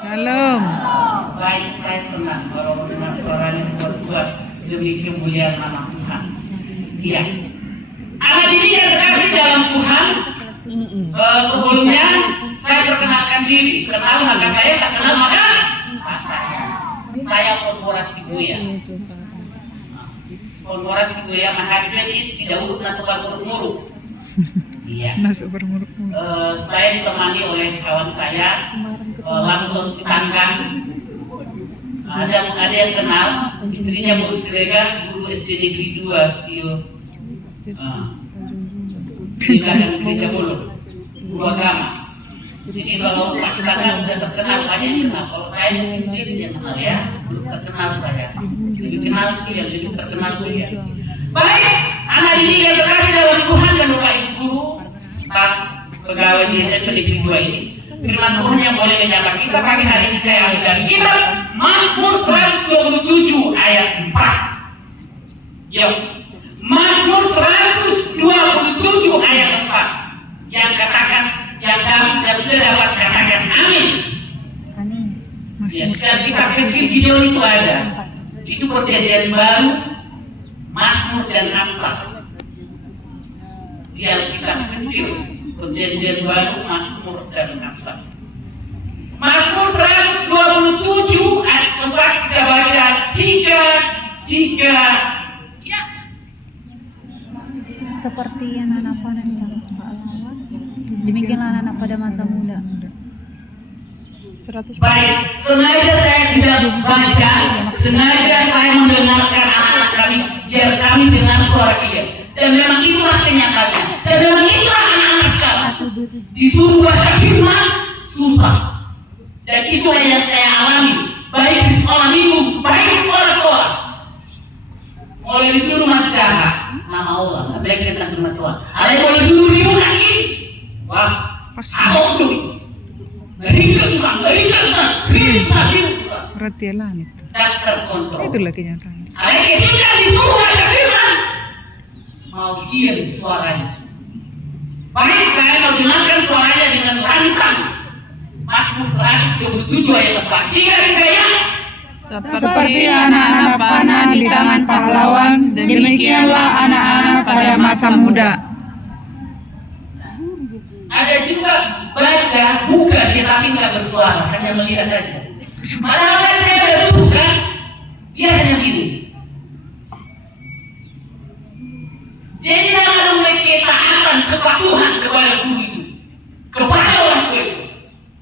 Salam. Baik, saya senang kalau mendengar suara yang kuat-kuat demi kemuliaan nama Tuhan. Iya. Anak ini yang terkasih dalam Tuhan. Sebelumnya saya perkenalkan diri. Kenal maka saya, tak kenal maka saya. Saya Ponpora Sibuya. Ponpora Sibuya Mahasiswa isi Daud Nasobat Muruk. Iya. Saya ditemani oleh kawan saya langsung Sitangkan. Ada yang kenal istrinya Bu Srega, guru SD Negeri 2 Sio. Gereja Bulu, guru agama. Jadi kalau pas sana udah terkenal banyak yang kenal. Kalau saya di sini dia kenal ya, belum terkenal saya. Lebih kenal dia, lebih terkenal dia. Baik, anak ini yang terkasih dalam Tuhan dan Bapak Ibu guru, Pak pegawai di SMP Negeri 2 ini. Firman Tuhan yang boleh menyapa kita pagi hari ini saya ambil dari kitab Mazmur 127 ayat 4. Yuk, Mazmur 127 ayat 4. Yang katakan, yang sudah dapat katakan amin. Amin. Ya, dan kitab kecil video itu ada. Itu Perjanjian Baru, Mazmur dan Amsal. Yang kitab kecil Perjanjian Baru, Mazmur dan Amsal. Mazmur 127 ayat 4 kita baca 3 ya. Seperti anak-anak pada pahlawan, demikianlah anak-anak pada masa muda. Baik, sengaja saya tidak baca, sengaja saya mendengarkan anak-anak kami, biar kami dengar suara dia. Dan memang itulah kenyataannya. Dan memang itulah anak-anak sekarang. Disuruh baca firman, susah. Dan itulah yang saya alami, baik di sekolah minggu, baik di sekolah-sekolah. Mulai disuruh baca nama Allah, apalagi tentang firman Tuhan. Ada yang mulai disuruh bingung lagi. Wah, aku tuh. Ringkasan. Berarti langit. Dan terkontrol. Itulah kenyataan. Ada yang tidak disuruh baca firman, mau diam suaranya. Baik, saya mau dengarkan suaranya dengan lantang. Mazmur 127 ayat 4. Tiga ya. Seperti anak-anak panah di tangan pahlawan, demikianlah anak-anak pada masa muda. Ada juga baca, buka dia tapi nggak bersuara, hanya melihat aja. Padahal saya sudah suruh kan, dia hanya gini. Jadi jangan mulai ketaatan kepatuhan kepada guru itu, kepada orang tua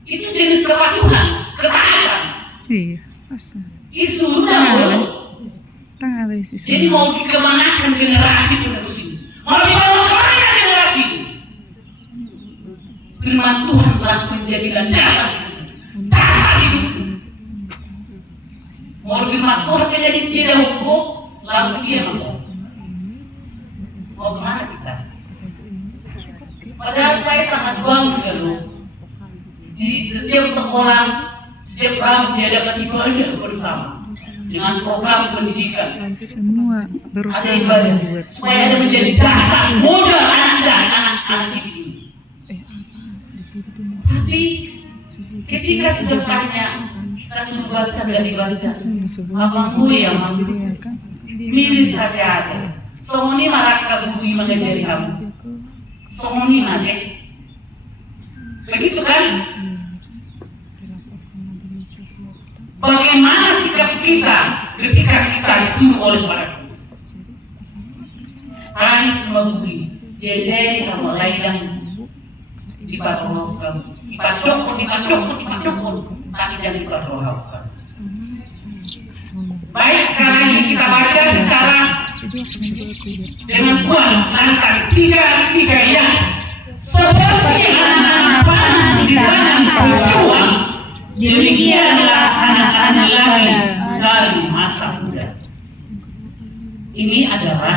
itu jenis kepatuhan, ketaatan. Iya, asal. Itu sudah boleh. Tengah besis. Jadi mau dikemanakan generasi penerus ini, mau dibawa kemana generasi itu? Firman Tuhan telah menjadikan dasar hidup. Mau firman Tuhan menjadi tidak hukum, lalu dia mau kemana kita? Padahal saya sangat bangga loh. Di setiap sekolah, setiap Rabu diadakan ibadah bersama dengan program pendidikan. Semua berusaha Ada ibadah membuat supaya ada menjadi dasar modal anak-anak ini. Tapi ketika sudah tanya, kita sudah baca dan dibaca, abangku yang mampu, milih saja ada. Songoni maraka bui mengajari kamu, songoni nade, begitu kan? Bagaimana sikap kita ketika kita disuruh oleh para guru? Kami semua bui, jadi kamu lain dipatrohkan, tapi jangan dipatrohkan. Baik, sekarang ini kita baca secara dengan kuat angka tiga ya. Seperti anak-anak panah di tangan pahlawan, demikianlah anak-anak lain dari masa muda. Ini adalah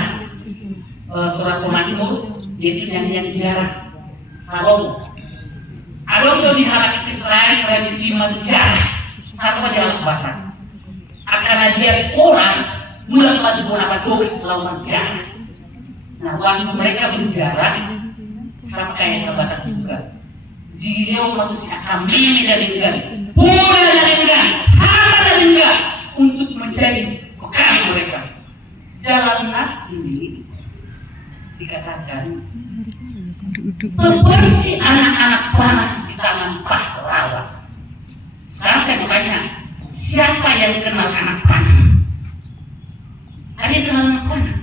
surat Mazmur, yaitu nyanyian sejarah Salomo. Ada di halaman Israel tradisi menjarah satu jalan batak. Akan dia seorang mula pada beberapa sore lawan sejarah. Nah, waktu mereka berjarak sampai ke batak juga. Dia manusia kami dan enggan. Pula seperti anak-anak panah di tangan pahlawan. Sekarang saya bertanya, siapa yang kenal anak panah? Ada yang kenal anak panah?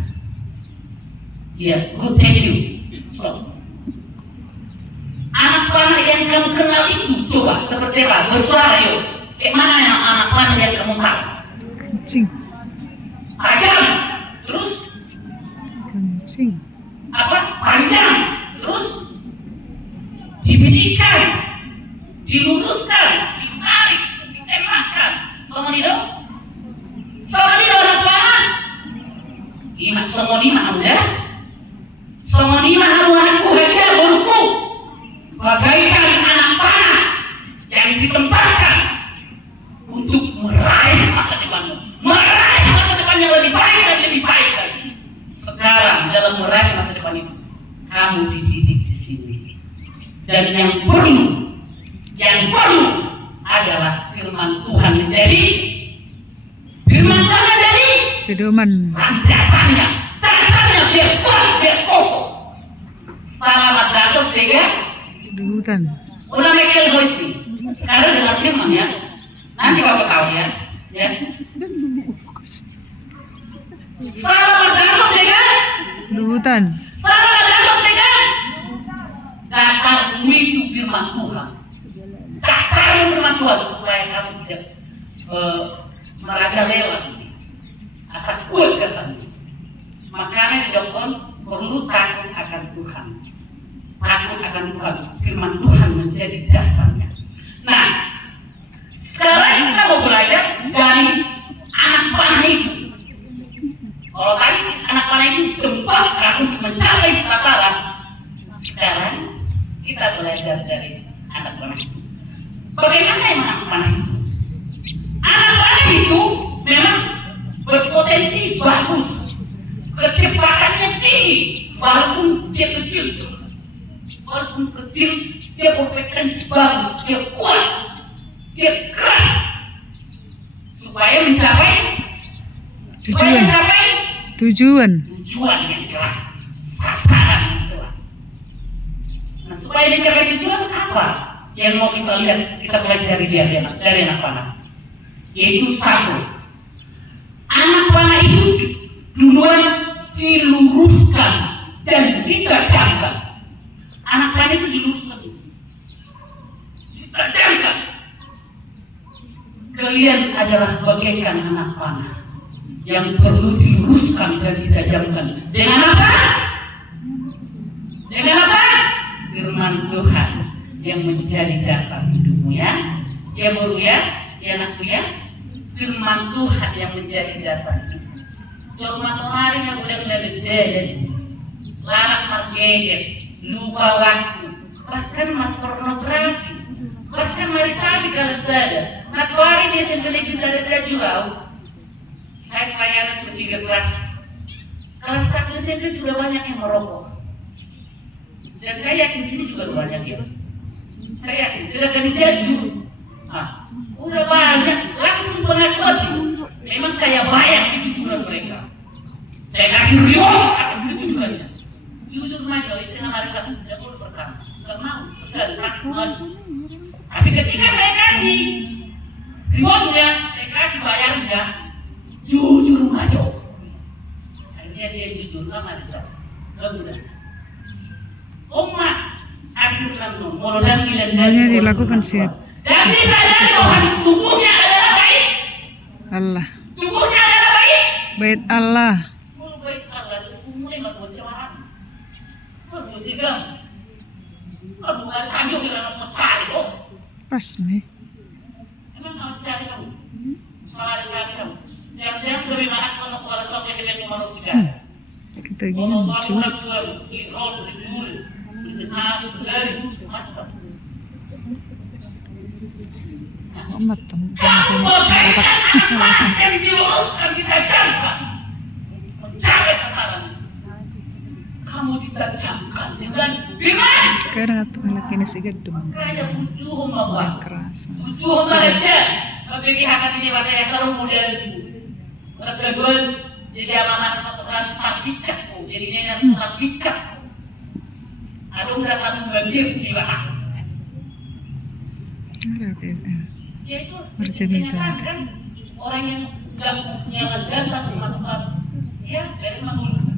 Ya, good, thank you. So, anak panah yang kamu kenal itu coba seperti apa? Bersuara yuk. Mana yang anak panah yang kamu tahu? Kencing. Tajam, terus Kencing. apa? Panjang, terus diberikan, diluruskan, ditarik, ditembakkan. Somoni dong? Somoni orang panah. Ima somoni mah udah. Somoni mah haluanku hasil burukku. Bagaikan anak panah yang ditempatkan untuk meraih masa depanmu, meraih masa depan yang lebih baik dan lebih baik lagi. Sekarang dalam meraih masa depan itu, kamu dididik di sini. Dan yang perlu adalah firman Tuhan menjadi pedoman. dasarnya dia kuat, dia kokoh. Selamat dasar sehingga Di hutan. udah Michael Boyce. Sekarang dengar firman ya. Nanti bapak tahu ya. Selamat dasar sehingga Di hutan. selamat dasar sehingga dasarmu itu firman Tuhan. Dasarmu firman Tuhan supaya kamu tidak merajalela, asal kuat dasarmu. Makanya di dokter perlu takut akan Tuhan. Takut akan Tuhan. Firman Tuhan menjadi dasarnya. Nah, sekarang kita mau belajar dari anak panah itu. Kalau tadi anak panah itu ditempatkan untuk mencapai sasaran, sekarang kita belajar dari anak panah itu. Bagaimana yang anak panah itu? Anak panah itu memang berpotensi bagus, kecepatannya tinggi, walaupun dia kecil. Walaupun kecil, dia berpotensi bagus, dia kuat, dia keras, supaya mencapai Tujuan. tujuan yang jelas, sasaran yang jelas. Nah, supaya mencapai tujuan apa yang mau kita lihat, kita pelajari dari anak panah? Yaitu satu, anak panah itu duluan diluruskan dan ditajamkan. Anak panah itu diluruskan, ditajamkan. Kalian adalah bagaikan anak panah yang perlu diluruskan dan ditajamkan. Dengan apa? Dengan apa? Firman Tuhan yang menjadi dasar hidupmu ya. Ya baru ya, ya anakku ya. Firman Tuhan yang menjadi dasar hidupmu. Kalau masuk hari yang udah gede, larang gadget, lupa waktu, bahkan mat pornografi, bahkan mari sabi kalau saja. Mat hari dia sendiri bisa saya jual. Saya pelayanan ke 3 kelas. Kelas 1 sendiri sudah banyak yang merokok. Dan saya yakin sini juga banyak ya. Saya yakin, silakan disetuju. Udah banyak, langsung pengakuan. Memang saya bayar di tujuan mereka. Saya kasih reward atas tujuannya. Jujur saja, istri nomor 1 tidak boleh pertama. Tidak mau, sekali takut. Tapi ketika saya kasih rewardnya, saya kasih bayarnya, jujur maju. Akhirnya dia jujur nama Lisa. Lalu umat akhirnya menolak dan Semuanya dilakukan sih. dan disadari bahwa tubuhnya adalah baik. Allah. Tubuhnya adalah baik. Bait Allah. Baik Allah tubuhnya nggak bocoran. Bagus sih kan? Bukan saja kita mau cari kok. Pas me. Emang mau cari kamu? Malah cari kamu. Jangan-jangan dari mana kamu kalau sampai dengan manusia. Kita gini curut. Amat yang diluruskan ditajamkan mencapai sasaran. Kamu ditajamkan dengan firman. Sekarang atau anak ini si gedung Kaya tujuh yang mawar. keras. Tujuh Malaysia. Bagi hakat ini pada yang selalu model. Kedua jadi amanah satu kan tak bijak. Jadinya yang sangat bijak. Ada nggak satu banjir di Batak? Ya itu kenyataan kan orang yang nggak punya landasan tempat ya dari mana dulu?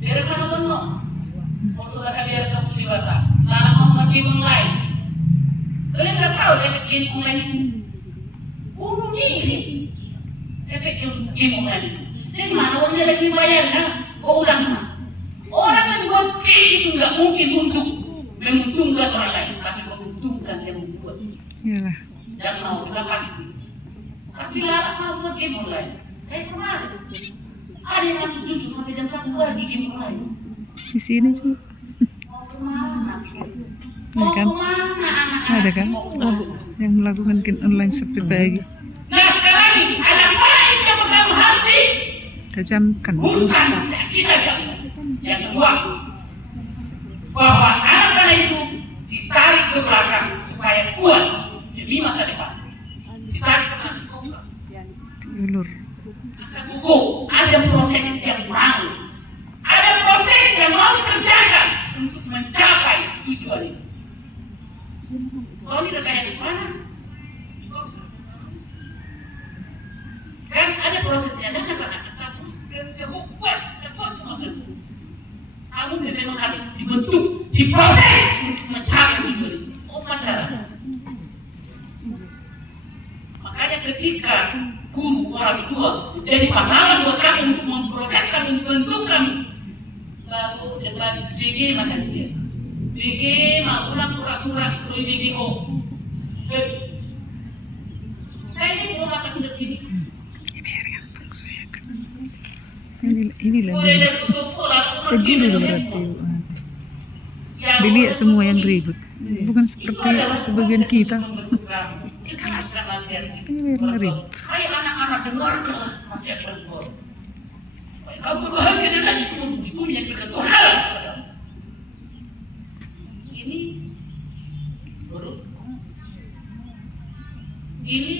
Dari mana dulu? Kalau sudah kalian kamu di Batak, lalu mau pergi online, kalian nggak tahu efek game online itu bunuh diri. Efek game online itu, dari mana uangnya lagi bayarnya? Oh udah orang yang buat game itu nggak mungkin untuk menguntungkan orang lain, tapi menguntungkan yang membuat. Iyalah. Dan mau kita pasti. Tapi larang mau buat game online. Kayak kemarin, ada yang masuk 7 sampai jam 1 lagi game online. Di sini juga. Mau kemana? Ini kan? Kemana anak-anak? Ada kan? Yang melakukan game online sampai pagi. Nah sekarang ini, anak lain yang pertama hati Tajamkan. bukan kita yang kedua, bahwa anak-anak itu ditarik ke belakang supaya kuat demi masa depan. Ditarik ke belakang. Diulur. Masa buku, ada proses yang mau. Ada proses yang mau dikerjakan untuk mencapai tujuan itu. Soalnya kayak di mana? Kan ada prosesnya, dan kata-kata sekuat. Kamu memang harus dibentuk, diproses untuk mencapai tujuan itu. Apa cara? Makanya ketika guru orang tua menjadi pahlawan buat kamu untuk memproses kamu, membentuk kamu, lalu dengan DG makasih. DG mau ulang pura-pura suruh DG saya ini mau makan di sini. Inilah seguru berarti. Dilihat semua yang ribut, bukan seperti sebagian kita. Kelas ini yang ribut. Hai anak-anak dengar nasihat berbuat. Kamu bahagia dengan ibu yang kita Tuhan. Ini buruk. Ini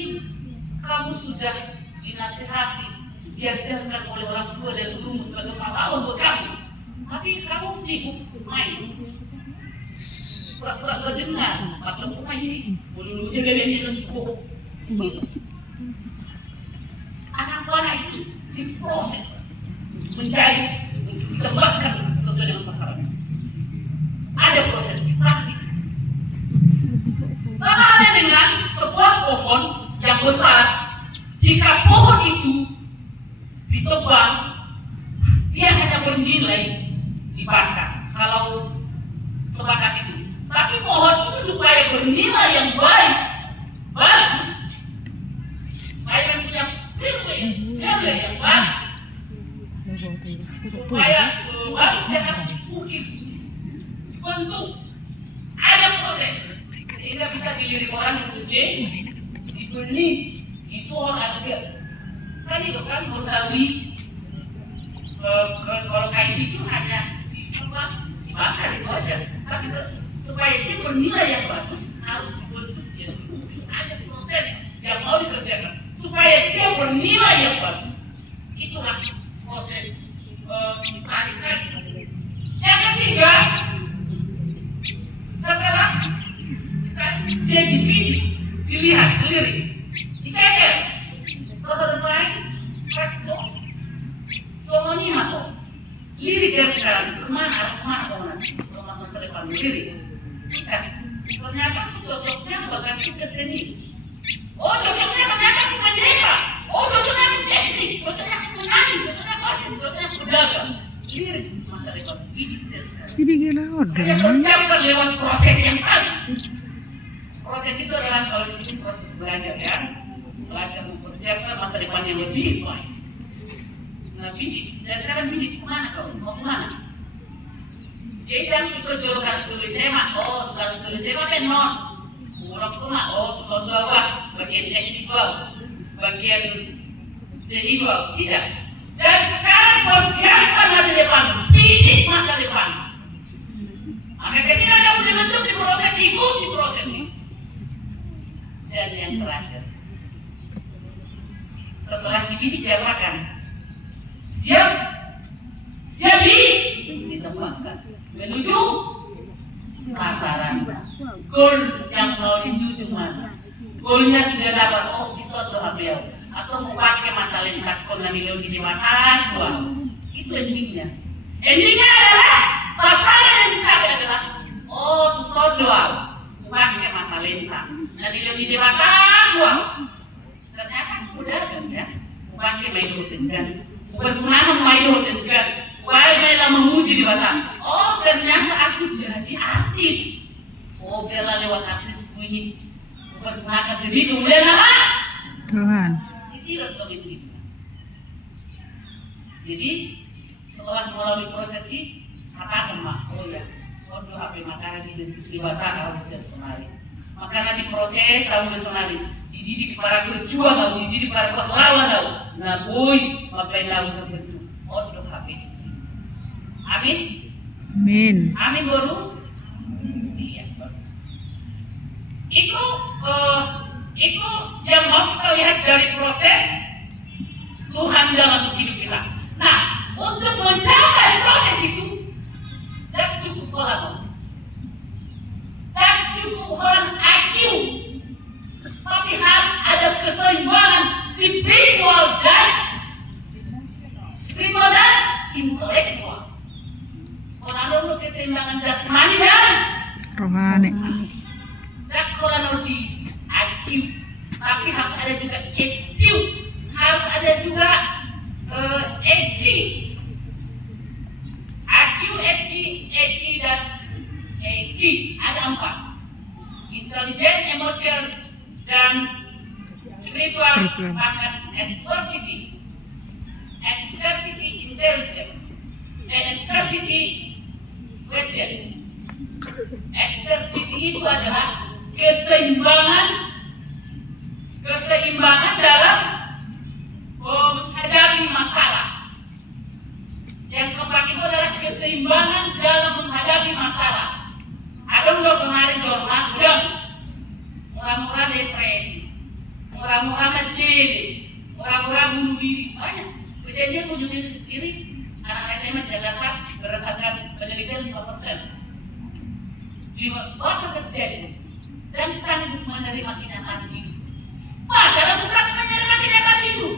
kamu sudah dinasihati, diajarkan oleh orang tua dan gurumu sebagai pahlawan buat kamu. Tapi kamu sibuk main. Pura-pura gak dengar, maklum main sih. Bulu-bulu jaga-jaga sibuk. Anak-anak itu diproses menjadi untuk dikembangkan sesuai dengan sasaran. Ada proses praktik. Sama halnya dengan sebuah pohon yang besar. Jika pohon itu ditebang, dia hanya bernilai di batang kalau sebatas itu. Tapi pohon itu supaya bernilai yang baik, bagus, supaya punya nilai yang bagus, supaya bagus dia harus diukir, dibentuk, ada proses sehingga bisa dilirik orang yang gede, dibenih, itu orang ada. Kan itu kan Betawi, kalau kayak itu hanya dibakar itu aja, tapi supaya dia bernilai yang bagus harus dibentuk, ya ada proses yang mau dikerjakan supaya dia bernilai yang bagus. Itulah proses ditarik lagi. Yang ketiga, setelah dia dipilih, dilihat, dilirik, dikejar, terus lain, presto, semuanya mako, lirik dari sekarang kemana kemana masa depan lirik. Ternyata cocoknya bahkan ke seni. Oh cocoknya ternyata ke penjara. Oh cocoknya ke teknik, cocoknya ke penyanyi, cocoknya ke artis, cocoknya ke pedagang. Lirik masa depan lirik dari sekarang. Dibigyan ako Hanya persiapkan lewat proses yang tadi. Proses itu adalah kalau di sini proses belajar ya. Belajar mempersiapkan masa depan yang lebih baik. Nah bidik, dan sekarang bidik kemana kau? Mau kemana? Jadi yang ikut jual garis tulis SMA, oh garis tulis SMA kan non. Orang rumah, oh soal bawah, bagian teknikal, bagian senior, tidak. Dan sekarang persiapkan masa depan, bidik masa depan. Maka ketika kamu dibentuk di proses, ikuti proses ini. Dan yang terakhir, setelah dididik diapakan? Siap, siap ditempatkan menuju sasaran. Goal yang mau dituju mana? Goalnya sudah dapat, oh bisa tuh beliau atau mau pakai mata lengkap kalau nilai di mata dua. Itu endingnya. Endingnya adalah sasaran yang dicari adalah oh tuh doa pakai mata lengkap. Nah nilai di mata dua. Ternyata udah kan ya. Pakai main dengan bagaimana main dengan wajahnya memuji di mata. Oh ternyata aku jadi artis. Oh bela lewat artis bunyi. Bagaimana jadi itu bela Tuhan. isirat dong itu. Jadi setelah melalui prosesi katakan mak, oh ya, waktu HP makanan di batang harus sesuai. Makanan diproses harus sesuai. Dididik para berjuang atau dididik para pahlawan atau nah boy makai lalu terbentuk untuk HP. Amin. Amin. Amin baru. Iya bagus. Itu yang mau kita lihat dari proses Tuhan dalam hidup kita. Nah, untuk mencapai proses itu dan cukup orang, dan cukup orang IQ, tapi harus ada keseimbangan spiritual dan intelektual. Kalau ada keseimbangan jasmani dan Rohani. dan kalau IQ, tapi harus ada juga SQ, harus ada juga EQ. IQ, SQ, EQ dan EQ ada 4. Intelijen, emosional dan spiritual, bahkan adversity, intelligence, adversity, question. Adversity itu adalah keseimbangan dalam menghadapi masalah. Yang keempat itu adalah keseimbangan dalam menghadapi masalah. Ada hari jornal dan murah-murah depresi, murah-murah menjadi, murah-murah bunuh diri. Banyak kejadian bunuh diri anak SMA Jakarta berdasarkan penelitian 5%. 5% terjadi dan sanggup menerima kenyataan hidup. Dalam sanggup menerima kenyataan hidup.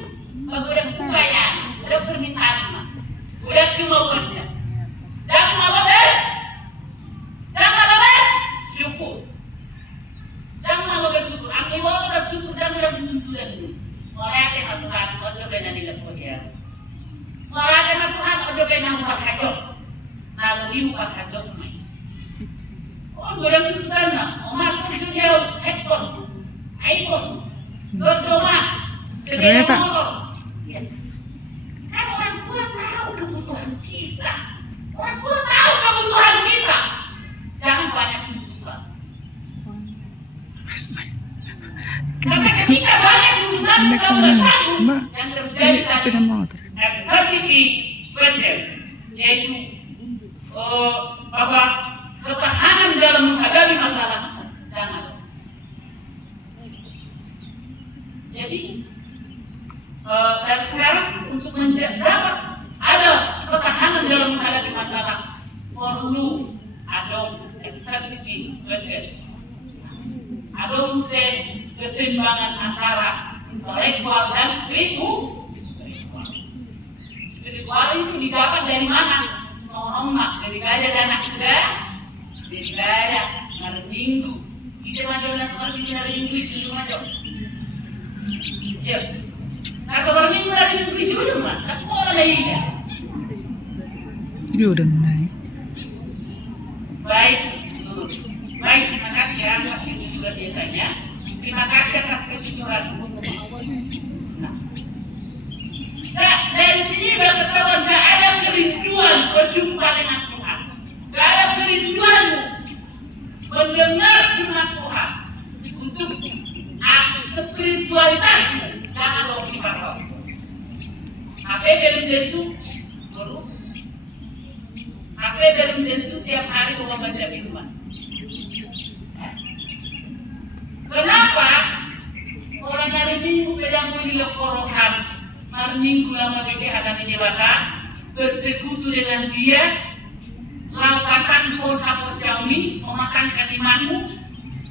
Udah kebudayaan, udah permintaan, udah kemauannya. Dan malah syukur. Dan malah syukur. Aku malah syukur dan udah menunjukkan itu. Orang yang Tuhan, udah benar di lepas dia. Orang yang Tuhan, udah benar buat hajat. Lalu ibu buat hajat main. Oh, udah tuntutan, Omar itu jauh, headphone, iPhone, Gojoma, Kereta. Kan orang tua tahu kebutuhan kita. Orang tua tahu kebutuhan kita. Jangan banyak tuntutan. Karena ketika banyak tuntutan, kita bersanggup yang terjadi adversity pressure, yaitu bahwa ketahanan dalam menghadapi masalah jangan. Jadi dan sekarang untuk dapat ada ketahanan dalam menghadapi masalah perlu ada adversity pressure, ada keseimbangan antara intelektual dan spiritual. Spiritual itu didapat dari mana? Seorang dari gajah dan anak kuda. Beda hari Minggu. Bisa macam seperti hari Minggu itu macam. Ya. Nah seperti Minggu hari Minggu itu cuma. Tak boleh ya. Dia udah naik. Baik. Terima kasih ya atas kejujuran biasanya. Terima kasih atas kejujuran. Nah, dari sini sudah ketahuan tidak ada kerinduan berjumpa dengan Tuhan. Tidak ada kerinduan mendengar firman Tuhan untuk spiritualitasmu. Jangan lo dipakai. HP dari itu terus. HP dari itu tiap hari mau baca firman. Kenapa orang hari Minggu pedang di lekorohan, hari Minggu lama bagi akan menyebabkan bersekutu dengan dia Tuhan kau hapus Xiaomi, memakankan imanmu,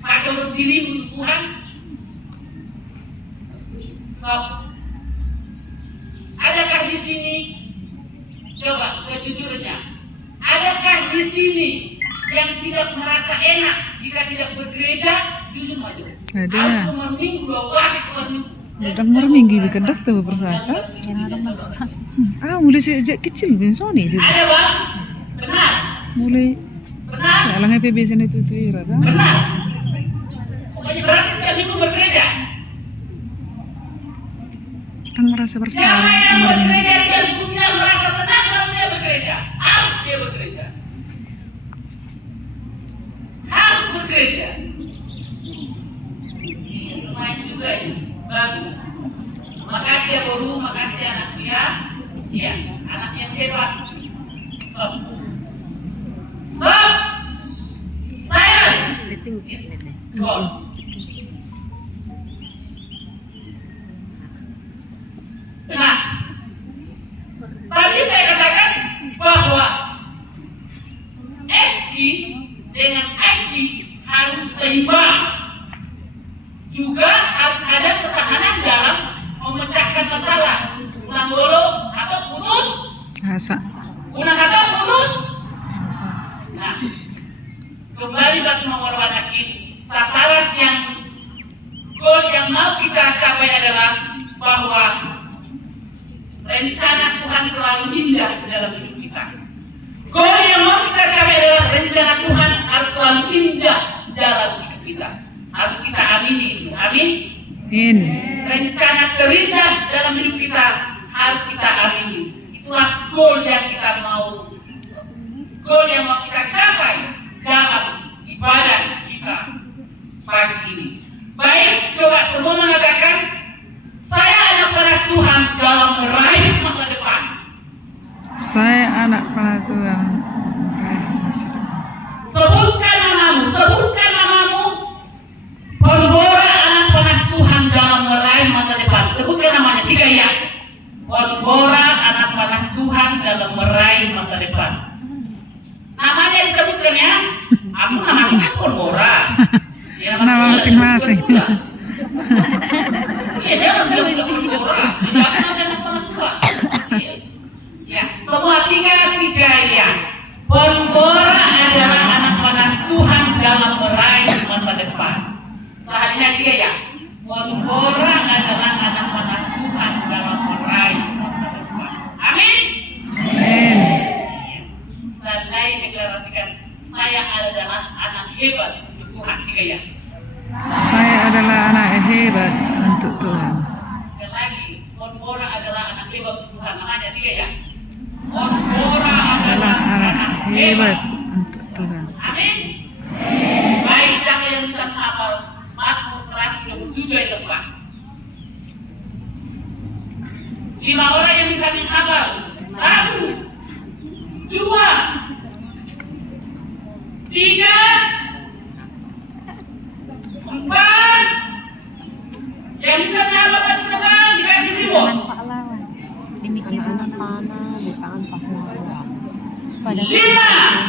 pakai untuk dirimu untuk Tuhan. Stop. Adakah di sini, coba kejujurannya, adakah di sini yang tidak merasa enak jika tidak bergereja? Jujur maju. Ada. Aku minggu dua kali Udah minggu bikin tuh bersaka. Mulai sejak kecil bin Sony dia. Ada bang, benar. Mulai Benar. sealang PBS itu ira kan. Benar. Pokoknya berarti tiap minggu bergereja. Kan merasa Siapa bersalah. yang Kemarin bergereja dia tidak merasa senang kalau dia bergereja. Harus dia bergereja. Harus bergereja. Ini lumayan juga ini. Bagus. Makasih ya guru, makasih anak dia. Iya, anak yang hebat. Stop. Stop. Silent. Is gone. Nah, tadi saya katakan bahwa SD dengan IT harus seimbang. Juga harus ada ketahanan dalam memecahkan masalah. Unang dulu atau putus. asa. Unang atau putus. Nah, kembali bagi mewawanakin sasaran yang goal yang mau kita capai adalah bahwa rencana Tuhan selalu indah dalam hidup kita. Goal yang mau kita capai adalah rencana Tuhan harus selalu indah dalam hidup kita. Harus kita amini, amin. In. Rencana terindah dalam hidup kita harus kita amini. Itulah goal yang mau kita capai dalam ibadah kita pagi ini. Baik, coba semua mengatakan, saya anak panah Tuhan dalam meraih masa depan. Saya anak panah Tuhan meraih masa depan. Sebutkan namamu, pembora anak panah Tuhan dalam meraih masa depan. Sebutkan namanya, 3 ya. Pembora anak panah Tuhan dalam meraih masa depan. Namanya disebutkan ya. Aku namanya kan pembora. Ya, Nama masing-masing. Iya, dia orang bilang pembora. Jangan ada anak panah Tuhan. Ya, semua 3 ya. Pembora adalah anak panah Tuhan dalam meraih masa depan. Seharusnya 3 ya. Pembora adalah anak panah Tuhan dalam meraih masa depan. Amin. Amin. Saya deklarasikan, saya adalah anak hebat untuk Tuhan. 3 ya. Saya adalah anak hebat untuk Tuhan. Sekali lagi, pembora adalah anak hebat untuk Tuhan. Namanya 3 ya. Pembora Adalah adalah anak anak hebat hebat. untuk Tuhan. Amin. Baik, siapa yang bisa menghafal Mazmur 127 ayat 4? 5 orang yang bisa menghafal. 1, 2, 3, 4. Yang bisa menghafal satu depan dikasih ribut. Pahlawan. Demikian Anak-anak panah di tangan pahlawan. pada 5,